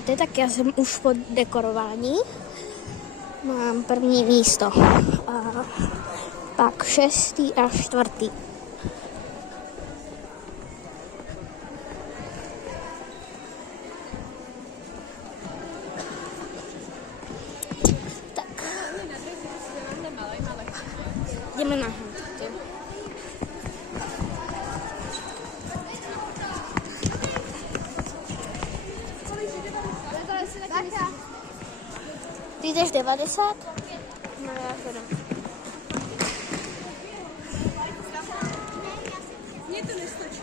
party, tak já jsem už po dekorování. Mám první místo. A pak 6. a 4. Tak. Jdeme na hrad. Ty jdeš 90? No já sedm. Mně to nestačí.